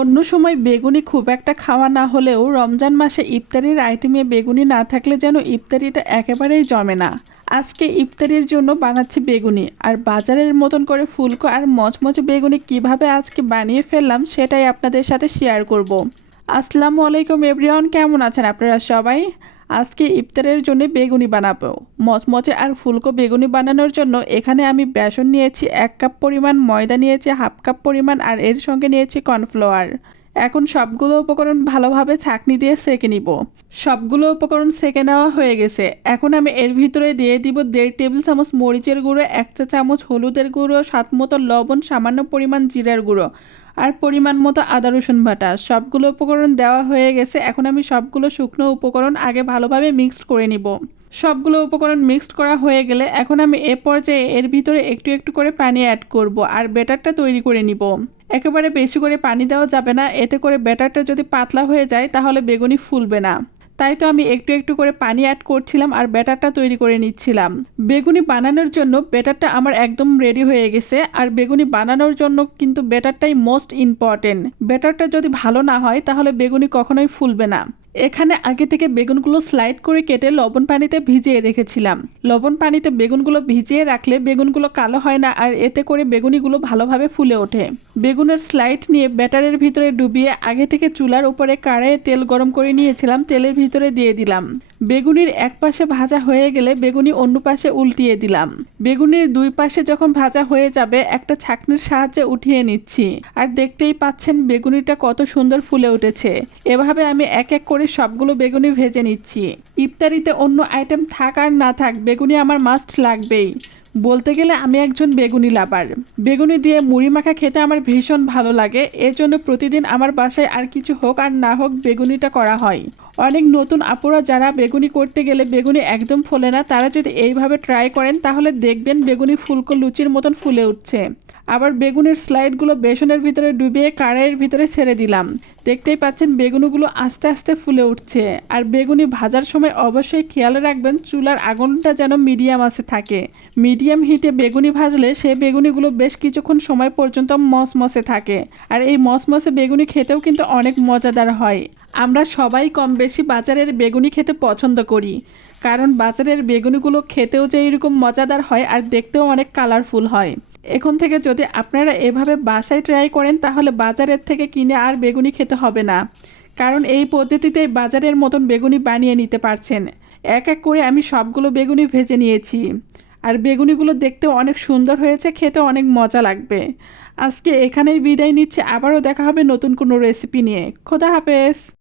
অন্য সময় বেগুনি খুব একটা খাওয়া না হলেও রমজান মাসে ইফতারির আইটেমে বেগুনি না থাকলে যেন ইফতারিটা একেবারেই জমে না। আজকে ইফতারির জন্য বানাচ্ছি বেগুনি। আর বাজারের মতন করে ফুলকো আর মচমচে বেগুনি কীভাবে আজকে বানিয়ে ফেললাম সেটাই আপনাদের সাথে শেয়ার করব। আসসালামু আলাইকুম এভরিওয়ান, কেমন আছেন আপনারা সবাই? আজকে ইফতারের জন্য বেগুনি বানাবো। মচমচে আর ফুলকো বেগুনি বানানোর জন্য এখানে আমি বেসন নিয়েছি, এক কাপ পরিমাণ ময়দা নিয়েছি, হাফ কাপ পরিমাণ আর এর সঙ্গে নিয়েছি কর্নফ্লাওয়ার। এখন সবগুলো উপকরণ ভালোভাবে ছাঁকনি দিয়ে সেঁকে নিব। সবগুলো উপকরণ সেঁকে নেওয়া হয়ে গেছে। এখন আমি এর ভিতরে দিয়ে দিব দেড় টেবিল চামচ মরিচের গুঁড়ো, এক চা চামচ হলুদের গুঁড়ো, স্বাদ মতো লবণ, সামান্য পরিমাণ জিরার গুঁড়ো। আর পরিমাণ মতো আদা, রসুন বাটা। সবগুলো উপকরণ দেওয়া হয়ে গেছে। এখন আমি সবগুলো শুকনো উপকরণ আগে ভালোভাবে মিক্সড করে নিব। সবগুলো উপকরণ মিক্সড করা হয়ে গেলে এখন আমি এ পর্যায়ে এর ভিতরে একটু একটু করে পানি অ্যাড করব আর ব্যাটারটা তৈরি করে নিব। একেবারে বেশি করে পানি দেওয়া যাবে না। এতে করে ব্যাটারটা যদি পাতলা হয়ে যায় তাহলে বেগুনি ফুলবে না। তাই তো আমি একটু একটু করে পানি অ্যাড করছিলাম আর ব্যাটারটা তৈরি করে নিচ্ছিলাম। বেগুনি বানানোর জন্য ব্যাটারটা আমার একদম রেডি হয়ে গেছে আর বেগুনি বানানোর জন্য কিন্তু ব্যাটারটাই মোস্ট ইম্পর্টেন্ট ব্যাটারটা যদি ভালো না হয় তাহলে বেগুনি কখনোই ফুলবে না। এখানে আগে থেকে বেগুনগুলো স্লাইড করে কেটে লবণ পানিতে ভিজিয়ে রেখেছিলাম। লবণ পানিতে বেগুনগুলো ভিজিয়ে রাখলে বেগুনগুলো কালো হয় না আর এতে করে বেগুনিগুলো ভালোভাবে ফুলে ওঠে। বেগুনের স্লাইড নিয়ে ব্যাটারের ভিতরে ডুবিয়ে আগে থেকে চুলার উপরে কাড়ায় তেল গরম করে নিয়েছিলাম, তেলের ভিতরে দিয়ে দিলাম। বেগুনির এক পাশে ভাজা হয়ে গেলে বেগুনি অন্য পাশে উল্টিয়ে দিলাম। বেগুনির দুই পাশে যখন ভাজা হয়ে যাবে, একটা ছাকনির সাহায্যে উঠিয়ে নিচ্ছি। আর দেখতেই পাচ্ছেন বেগুনিটা কত সুন্দর ফুলে উঠেছে। এভাবে আমি এক এক করে সবগুলো বেগুনি ভেজে নিচ্ছি। ইফতারিতে অন্য আইটেম থাক আর না থাক, বেগুনি আমার মাস্ট লাগবেই। বলতে গেলে আমি একজন বেগুনি লাভার। বেগুনি দিয়ে মুড়ি মাখা খেতে আমার ভীষণ ভালো লাগে। এর জন্য প্রতিদিন আমার বাসায় আর কিছু হোক আর না হোক বেগুনিটা করা হয়। অনেক নতুন আপুরা যারা বেগুনি করতে গেলে বেগুনি একদম ফোলে না, তারা যদি এইভাবে ট্রাই করেন, তাহলে দেখবেন বেগুনি ফুলকো লুচির মতন ফুলে উঠছে। আবার বেগুনের স্লাইডগুলো বেসনের ভিতরে ডুবিয়ে কড়াইয়ের ভিতরে ছেড়ে দিলাম। দেখতেই পাচ্ছেন বেগুনগুলো আস্তে আস্তে ফুলে উঠছে। আর বেগুনি ভাজার সময় অবশ্যই খেয়াল রাখবেন, চুলার আগুনটা যেন মিডিয়াম আছে থাকে। মিডিয়াম হিটে বেগুনি ভাজলে সে বেগুনিগুলো বেশ কিছুক্ষণ সময় পর্যন্ত মসমসে থাকে। আর এই মসমসে বেগুনি খেতেও কিন্তু অনেক মজাদার হয়। আমরা সবাই কম বেশি বাজারের বেগুনি খেতে পছন্দ করি। কারণ বাজারের বেগুনিগুলো খেতেও যে এরকম মজাদার হয় আর দেখতেও অনেক কালারফুল হয়। এখন থেকে যদি আপনারা এভাবে বাসায় ট্রাই করেন, তাহলে বাজারের থেকে কিনে আর বেগুনি খেতে হবে না। কারণ এই পদ্ধতিতেই বাজারের মতন বেগুনি বানিয়ে নিতে পারছেন। এক এক করে আমি সবগুলো বেগুনি ভেজে নিয়েছি। আর বেগুনিগুলো দেখতে অনেক সুন্দর হয়েছে, খেতে অনেক মজা লাগবে। আজকে এখানেই বিদায় নিচ্ছে, আবারও দেখা হবে নতুন কোনো রেসিপি নিয়ে। খোদা হাফেজ!